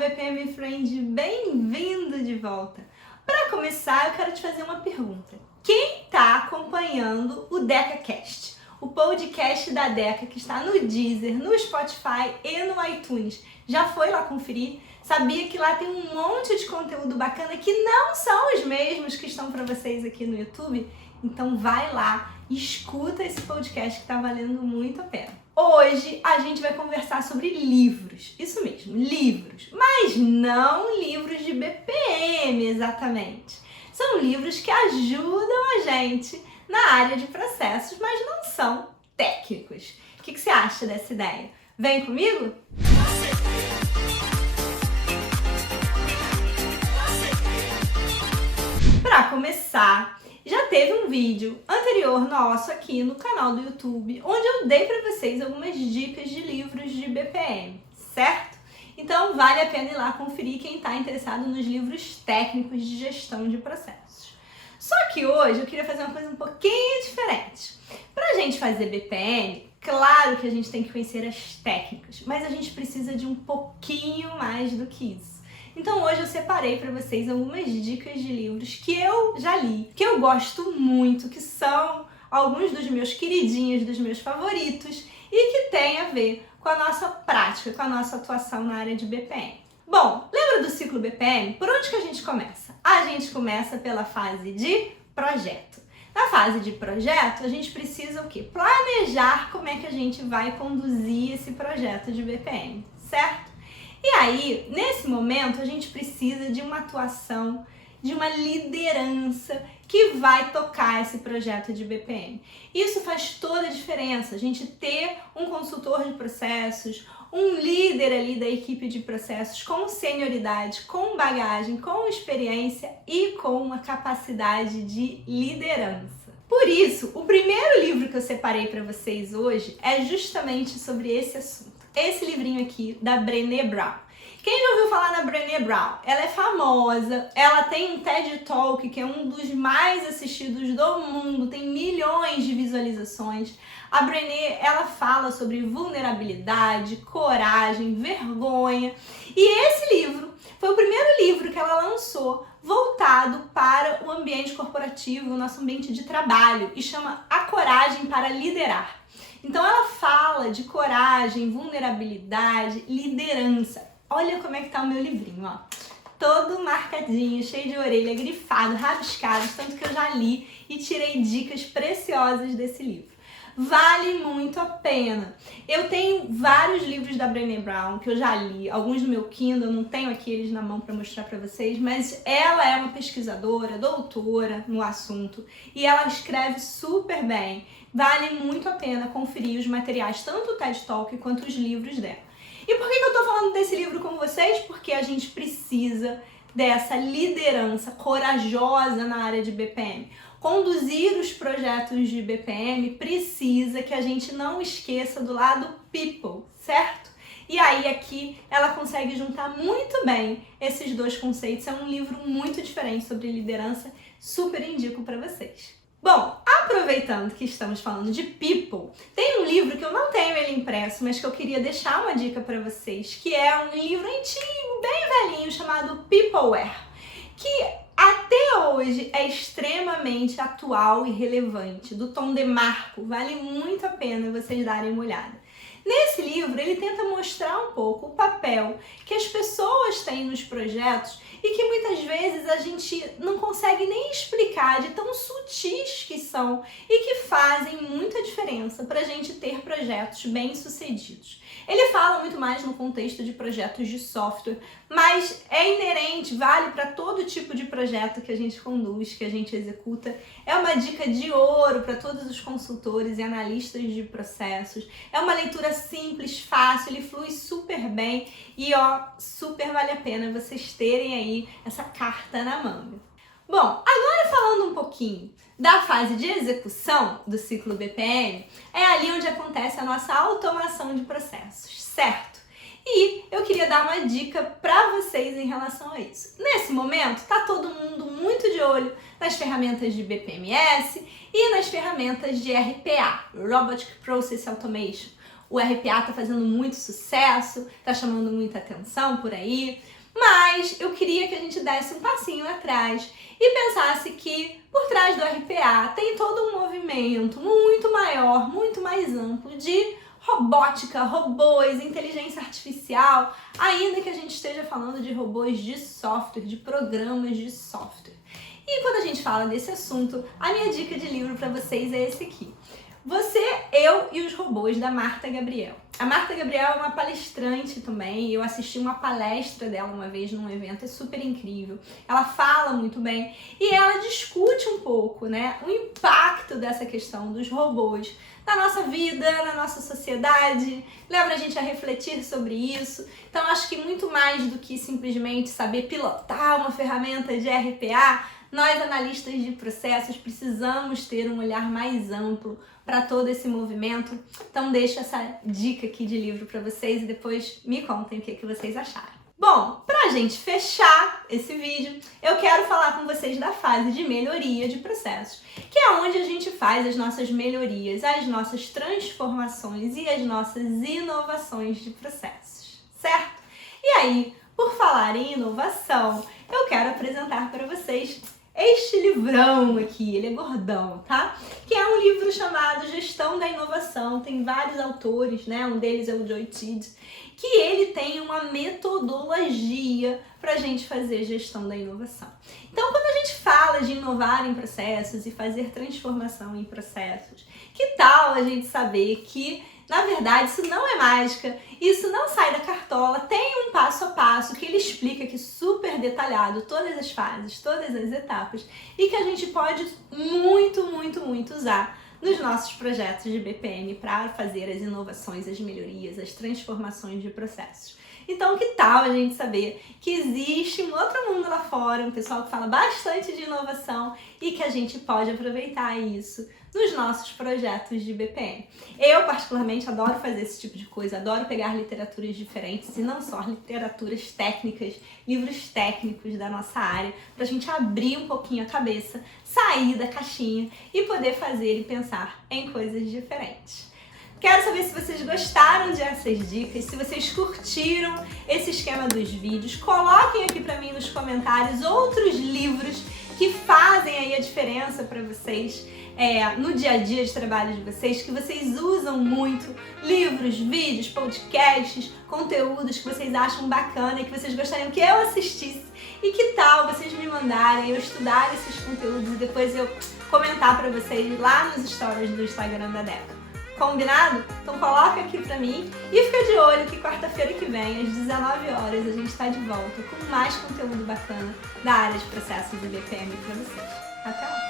BPM Friend, bem-vindo de volta! Para começar, eu quero te fazer uma pergunta. Quem está acompanhando o DecaCast, o podcast da Deca que está no Deezer, no Spotify e no iTunes, já foi lá conferir? Sabia que lá tem um monte de conteúdo bacana que não são os mesmos que estão para vocês aqui no YouTube? Então vai lá, escuta esse podcast que está valendo muito a pena. Hoje a gente vai conversar sobre livros, isso mesmo, livros, mas não livros de BPM exatamente. São livros que ajudam a gente na área de processos, mas não são técnicos. O que você acha dessa ideia? Vem comigo? Para começar, já teve um vídeo anterior nosso aqui no canal do YouTube, onde eu dei para vocês algumas dicas de livros de BPM, certo? Então vale a pena ir lá conferir quem está interessado nos livros técnicos de gestão de processos. Só que hoje eu queria fazer uma coisa um pouquinho diferente. Para a gente fazer BPM, claro que a gente tem que conhecer as técnicas, mas a gente precisa de um pouquinho mais do que isso. Então hoje eu separei para vocês algumas dicas de livros que eu já li, que eu gosto muito, que são alguns dos meus queridinhos, dos meus favoritos e que tem a ver com a nossa prática, com a nossa atuação na área de BPM. Bom, lembra do ciclo BPM? Por onde que a gente começa? A gente começa pela fase de projeto. Na fase de projeto, a gente precisa o quê? Planejar como é que a gente vai conduzir esse projeto de BPM, certo? E aí, nesse momento, a gente precisa de uma atuação, de uma liderança que vai tocar esse projeto de BPM. Isso faz toda a diferença, a gente ter um consultor de processos, um líder ali da equipe de processos com senioridade, com bagagem, com experiência e com uma capacidade de liderança. Por isso, o primeiro livro que eu separei para vocês hoje é justamente sobre esse assunto. Esse livrinho aqui, da Brené Brown. Quem já ouviu falar na Brené Brown? Ela é famosa, ela tem um TED Talk, que é um dos mais assistidos do mundo, tem milhões de visualizações. A Brené, ela fala sobre vulnerabilidade, coragem, vergonha. E esse livro foi o primeiro livro que ela lançou voltado para o ambiente corporativo, o nosso ambiente de trabalho, e chama A Coragem para Liderar. Então ela fala de coragem, vulnerabilidade, liderança. Olha como é que tá o meu livrinho, ó. Todo marcadinho, cheio de orelha, grifado, rabiscado, tanto que eu já li e tirei dicas preciosas desse livro. Vale muito a pena. Eu tenho vários livros da Brené Brown que eu já li, alguns no meu Kindle, eu não tenho aqui eles na mão para mostrar para vocês, mas ela é uma pesquisadora, doutora no assunto e ela escreve super bem. Vale muito a pena conferir os materiais, tanto o TED Talk quanto os livros dela. E por que eu tô falando desse livro com vocês? Porque a gente precisa dessa liderança corajosa na área de BPM. Conduzir os projetos de BPM precisa que a gente não esqueça do lado people, certo? E aí aqui ela consegue juntar muito bem esses dois conceitos. É um livro muito diferente sobre liderança, super indico para vocês. Bom, aproveitando que estamos falando de people, tem um livro que eu não tenho ele impresso, mas que eu queria deixar uma dica para vocês, que é um livro antigo, bem velhinho, chamado Peopleware, que até hoje é extremamente atual e relevante, do Tom DeMarco, vale muito a pena vocês darem uma olhada. Nesse livro, ele tenta mostrar um pouco o papel que as pessoas têm nos projetos e que muitas vezes a gente não consegue nem explicar de tão sutis que são e que fazem muita diferença para a gente ter projetos bem-sucedidos. Ele fala muito mais no contexto de projetos de software, mas é inerente, vale para todo tipo de projeto que a gente conduz, que a gente executa. É uma dica de ouro para todos os consultores e analistas de processos. É uma leitura simples, fácil, ele flui super bem e ó, super vale a pena vocês terem aí essa carta na manga. Bom, agora falando um pouquinho da fase de execução do ciclo BPM, é ali onde acontece a nossa automação de processos, certo? E eu queria dar uma dica para vocês em relação a isso. Nesse momento, tá todo mundo muito de olho nas ferramentas de BPMS e nas ferramentas de RPA, Robotic Process Automation, o RPA tá fazendo muito sucesso, tá chamando muita atenção por aí, mas eu queria que a gente desse um passinho atrás e pensasse que por trás do RPA tem todo um movimento muito maior, muito mais amplo de robótica, robôs, inteligência artificial, ainda que a gente esteja falando de robôs de software, de programas de software. E quando a gente fala desse assunto, a minha dica de livro para vocês é esse aqui. Você, Eu e os Robôs, da Martha Gabriel. A Martha Gabriel é uma palestrante também, eu assisti uma palestra dela uma vez num evento, é super incrível. Ela fala muito bem e ela discute um pouco, né, o impacto dessa questão dos robôs na nossa vida, na nossa sociedade, leva a gente a refletir sobre isso. Então acho que muito mais do que simplesmente saber pilotar uma ferramenta de RPA, nós, analistas de processos, precisamos ter um olhar mais amplo para todo esse movimento. Então deixo essa dica aqui de livro para vocês e depois me contem o que vocês acharam. Bom, pra gente fechar esse vídeo, eu quero falar com vocês da fase de melhoria de processos, que é onde a gente faz as nossas melhorias, as nossas transformações e as nossas inovações de processos, certo? E aí, por falar em inovação, eu quero apresentar para vocês este livrão aqui, ele é gordão, tá? Que é um livro chamado Gestão da Inovação, tem vários autores, né? Um deles é o Joe Tidd, que ele tem uma metodologia pra gente fazer gestão da inovação. Então, quando a gente fala de inovar em processos e fazer transformação em processos, que tal a gente saber que, na verdade, isso não é mágica, isso não sai da cartola, tem um passo a passo que ele explica aqui super detalhado todas as fases, todas as etapas e que a gente pode muito usar nos nossos projetos de BPM para fazer as inovações, as melhorias, as transformações de processos. Então, que tal a gente saber que existe um outro mundo lá fora, um pessoal que fala bastante de inovação e que a gente pode aproveitar isso nos nossos projetos de BPM. Eu, particularmente, adoro fazer esse tipo de coisa, adoro pegar literaturas diferentes e não só literaturas técnicas, livros técnicos da nossa área, para a gente abrir um pouquinho a cabeça, sair da caixinha e poder fazer e pensar em coisas diferentes. Quero saber se vocês gostaram dessas dicas, se vocês curtiram esse esquema dos vídeos. Coloquem aqui para mim nos comentários outros livros que fazem aí a diferença para vocês no dia a dia de trabalho de vocês, que vocês usam muito, livros, vídeos, podcasts, conteúdos que vocês acham bacana e que vocês gostariam que eu assistisse. E que tal vocês me mandarem, eu estudar esses conteúdos e depois eu comentar para vocês lá nos stories do Instagram da Deca. Combinado? Então coloca aqui pra mim e fica de olho que quarta-feira que vem, às 19 horas, a gente tá de volta com mais conteúdo bacana da área de processos e BPM pra vocês. Até lá!